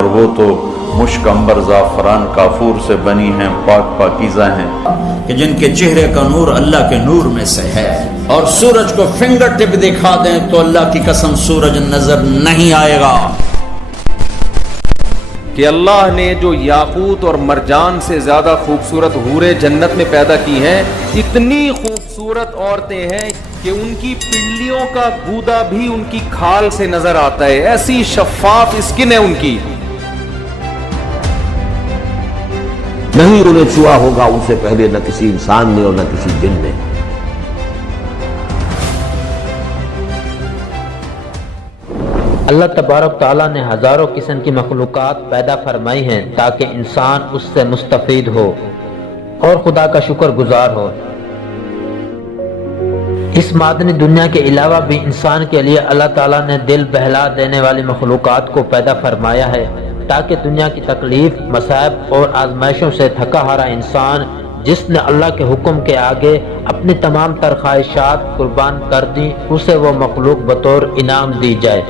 اور وہ تو مشک عنبر زعفران کافور سے بنی ہیں، پاک پاکیزہ ہیں، کہ جن کے چہرے کا نور اللہ کے نور میں سے ہے، اور سورج کو فنگر ٹپ دکھا دیں تو اللہ کی قسم سورج نظر نہیں آئے گا۔ کہ اللہ نے جو یاقوت اور مرجان سے زیادہ خوبصورت حوریں جنت میں پیدا کی ہیں، اتنی خوبصورت عورتیں ہیں کہ ان کی پنڈلیوں کا گودا بھی ان کی کھال سے نظر آتا ہے، ایسی شفاف اسکن ہے ان کی۔ نہیں انہیں چھوا ہوگا ان سے پہلے نہ کسی انسان نے اور نہ کسی جن نے۔ اللہ تبارک تعالیٰ نے ہزاروں قسم کی مخلوقات پیدا فرمائی ہیں تاکہ انسان اس سے مستفید ہو اور خدا کا شکر گزار ہو۔ اس معدنی دنیا کے علاوہ بھی انسان کے لیے اللہ تعالیٰ نے دل بہلا دینے والی مخلوقات کو پیدا فرمایا ہے تاکہ دنیا کی تکلیف، مصائب اور آزمائشوں سے تھکا ہارا انسان جس نے اللہ کے حکم کے آگے اپنی تمام تر خواہشات قربان کر دی، اسے وہ مخلوق بطور انعام دی جائے۔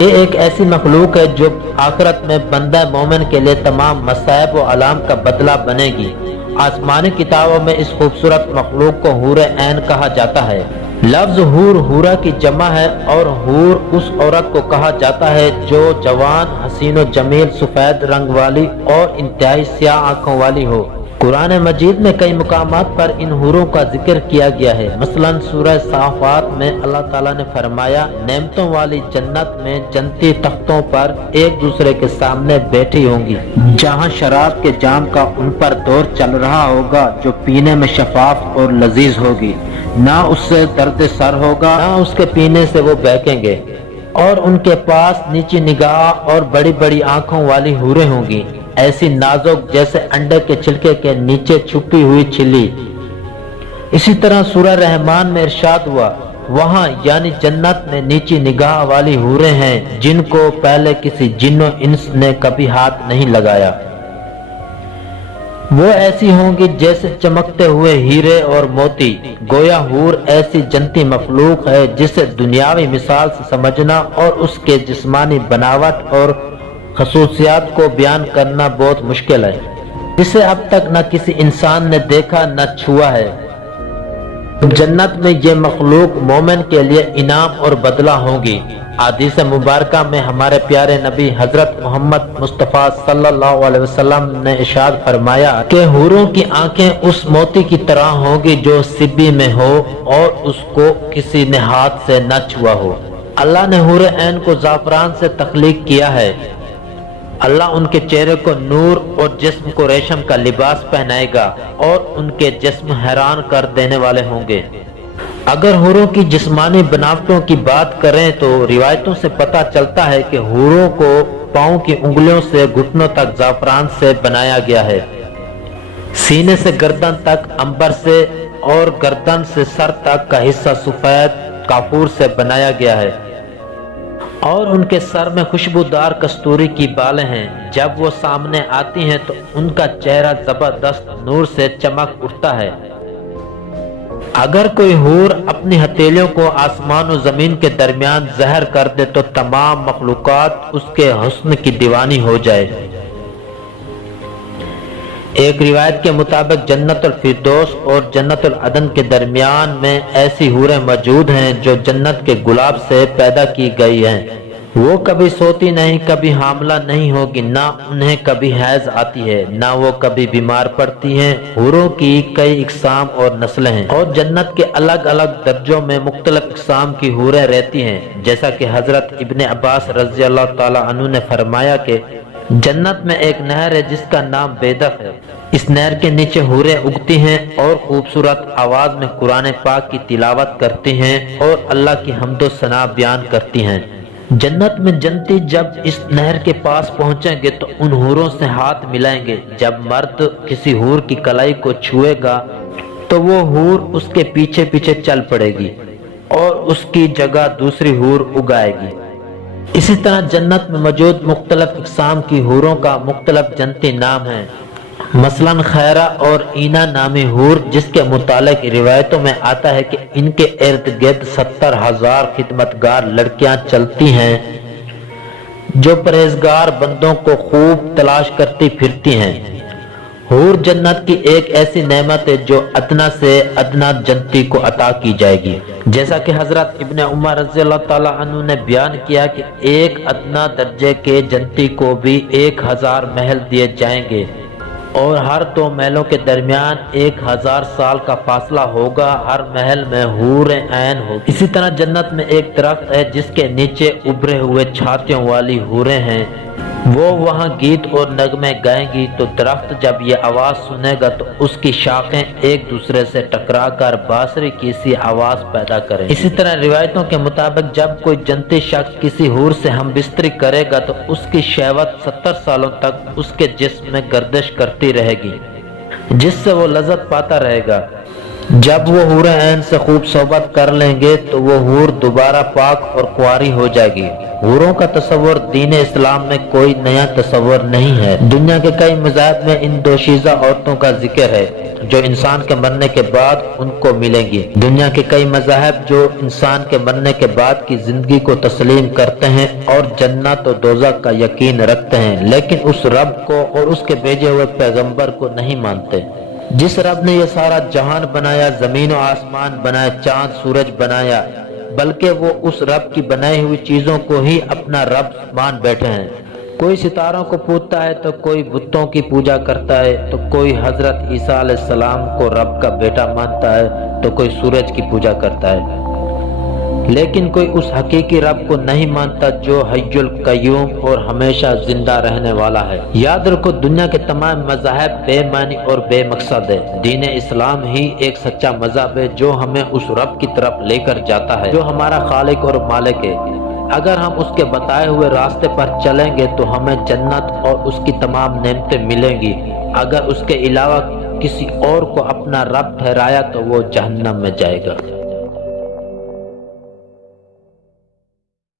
یہ ایک ایسی مخلوق ہے جو آخرت میں بندہ مومن کے لیے تمام مصائب و آلام کا بدلہ بنے گی۔ آسمانی کتابوں میں اس خوبصورت مخلوق کو حور عین کہا جاتا ہے۔ لفظ حور حورہ کی جمع ہے اور حور اس عورت کو کہا جاتا ہے جو جوان، حسین و جمیل، سفید رنگ والی اور انتہائی سیاہ آنکھوں والی ہو۔ قرآن مجید میں کئی مقامات پر ان حوروں کا ذکر کیا گیا ہے۔ مثلا سورہ صافات میں اللہ تعالیٰ نے فرمایا، نعمتوں والی جنت میں جنتی تختوں پر ایک دوسرے کے سامنے بیٹھی ہوں گی، جہاں شراب کے جام کا ان پر دور چل رہا ہوگا جو پینے میں شفاف اور لذیذ ہوگی، نہ اس سے درد سر ہوگا نہ اس کے پینے سے وہ بہکیں گے، اور ان کے پاس نیچی نگاہ اور بڑی بڑی آنکھوں والی حوریں ہوں گی، ایسی نازک جیسے انڈے کے چھلکے کے نیچے چھپی ہوئی چھلی۔ اسی طرح سورہ رحمان میں ارشاد ہوا، وہاں یعنی جنت میں نیچی نگاہ والی حوریں ہیں جن کو پہلے کسی جن و انس نے کبھی ہاتھ نہیں لگایا۔ وہ ایسی ہوں گی جیسے چمکتے ہوئے ہیرے اور موتی۔ گویا حور ایسی جنتی مخلوق ہے جسے دنیاوی مثال سے سمجھنا اور اس کے جسمانی بناوٹ اور خصوصیات کو بیان کرنا بہت مشکل ہے، جسے اب تک نہ کسی انسان نے دیکھا نہ چھوا ہے۔ جنت میں یہ مخلوق مومن کے لیے انعام اور بدلہ ہوگی۔ حدیث مبارکہ میں ہمارے پیارے نبی حضرت محمد مصطفیٰ صلی اللہ علیہ وسلم نے ارشاد فرمایا کہ حوروں کی آنکھیں اس موتی کی طرح ہوں گی جو سبی میں ہو اور اس کو کسی نے ہاتھ سے نہ چھوا ہو۔ اللہ نے حور عین کو زعفران سے تخلیق کیا ہے۔ اللہ ان کے چہرے کو نور اور جسم کو ریشم کا لباس پہنائے گا اور ان کے جسم حیران کر دینے والے ہوں گے۔ اگر حوروں کی جسمانی بناوٹوں کی بات کریں تو روایتوں سے پتہ چلتا ہے کہ حوروں کو پاؤں کی انگلیوں سے گھٹنوں تک زعفران سے بنایا گیا ہے، سینے سے گردن تک عنبر سے اور گردن سے سر تک کا حصہ سفید کافور سے بنایا گیا ہے، اور ان کے سر میں خوشبودار کستوری کی بالیں ہیں۔ جب وہ سامنے آتی ہیں تو ان کا چہرہ زبردست نور سے چمک اٹھتا ہے۔ اگر کوئی حور اپنی ہتھیلیوں کو آسمان و زمین کے درمیان ظاہر کر دے تو تمام مخلوقات اس کے حسن کی دیوانی ہو جائے۔ ایک روایت کے مطابق جنت الفردوس اور جنت العدن کے درمیان میں ایسی حوریں موجود ہیں جو جنت کے گلاب سے پیدا کی گئی ہیں۔ وہ کبھی سوتی نہیں، کبھی حاملہ نہیں ہوگی، نہ انہیں کبھی حیض آتی ہے، نہ وہ کبھی بیمار پڑتی ہیں۔ حوروں کی کئی اقسام اور نسلیں ہیں اور جنت کے الگ الگ درجوں میں مختلف اقسام کی حوریں رہتی ہیں، جیسا کہ حضرت ابن عباس رضی اللہ تعالی عنہ نے فرمایا کہ جنت میں ایک نہر ہے جس کا نام بیدق ہے۔ اس نہر کے نیچے حوریں اگتی ہیں اور خوبصورت آواز میں قرآن پاک کی تلاوت کرتی ہیں اور اللہ کی حمد و ثنا بیان کرتی ہیں۔ جنت میں جنتی جب اس نہر کے پاس پہنچیں گے تو ان حوروں سے ہاتھ ملائیں گے۔ جب مرد کسی حور کی کلائی کو چھوئے گا تو وہ حور اس کے پیچھے پیچھے چل پڑے گی اور اس کی جگہ دوسری حور اگائے گی۔ اسی طرح جنت میں موجود مختلف اقسام کی حوروں کا مختلف جنتی نام ہے۔ مثلا خیرہ اور اینا نامی حور جس کے متعلق روایتوں میں آتا ہے کہ ان کے ارد گرد 70,000 خدمتگار لڑکیاں چلتی ہیں۔ جو پرہیزگار بندوں کو خوب تلاش کرتی پھرتی ہیں۔ حور جنت کی ایک ایسی نعمت ہے جو ادنا سے ادنا جنتی کو عطا کی جائے گی، جیسا کہ حضرت ابن عمر رضی اللہ تعالیٰ عنہ نے بیان کیا کہ ایک ادنا درجے کے جنتی کو بھی 1000 محل دیے جائیں گے، اور ہر 2 محلوں کے درمیان 1000 سال کا فاصلہ ہوگا، ہر محل میں حور عین ہوگی۔ اسی طرح جنت میں ایک درخت ہے جس کے نیچے ابھرے ہوئے چھاتیوں والی حوریں ہیں، وہ وہاں گیت اور نغمے گائیں گی، تو درخت جب یہ آواز سنے گا تو اس کی شاخیں ایک دوسرے سے ٹکرا کر بانسری کی سی آواز پیدا کریں۔ اسی طرح روایتوں کے مطابق جب کوئی جنتی شخص کسی حور سے ہم بستری کرے گا تو اس کی شہوت 70 سالوں تک اس کے جسم میں گردش کرتی رہے گی، جس سے وہ لذت پاتا رہے گا۔ جب وہ حور عین سے خوب صحبت کر لیں گے تو وہ حور دوبارہ پاک اور کنواری ہو جائے گی۔ حوروں کا تصور دین اسلام میں کوئی نیا تصور نہیں ہے۔ دنیا کے کئی مذاہب میں ان دوشیزہ عورتوں کا ذکر ہے جو انسان کے مرنے کے بعد ان کو ملیں گی۔ دنیا کے کئی مذاہب جو انسان کے مرنے کے بعد کی زندگی کو تسلیم کرتے ہیں اور جنت و دوزخ کا یقین رکھتے ہیں، لیکن اس رب کو اور اس کے بھیجے ہوئے پیغمبر کو نہیں مانتے۔ جس رب نے یہ سارا جہان بنایا، زمین و آسمان بنائے، چاند سورج بنایا، بلکہ وہ اس رب کی بنائی ہوئی چیزوں کو ہی اپنا رب مان بیٹھے ہیں۔ کوئی ستاروں کو پوجتا ہے تو کوئی بتوں کی پوجا کرتا ہے، تو کوئی حضرت عیسیٰ علیہ السلام کو رب کا بیٹا مانتا ہے، تو کوئی سورج کی پوجا کرتا ہے، لیکن کوئی اس حقیقی رب کو نہیں مانتا جو حی القیوم اور ہمیشہ زندہ رہنے والا ہے۔ یاد رکھو، دنیا کے تمام مذاہب بے معنی اور بے مقصد ہے۔ دین اسلام ہی ایک سچا مذہب ہے جو ہمیں اس رب کی طرف لے کر جاتا ہے جو ہمارا خالق اور مالک ہے۔ اگر ہم اس کے بتائے ہوئے راستے پر چلیں گے تو ہمیں جنت اور اس کی تمام نعمتیں ملیں گی۔ اگر اس کے علاوہ کسی اور کو اپنا رب ٹھہرایا تو وہ جہنم میں جائے گا۔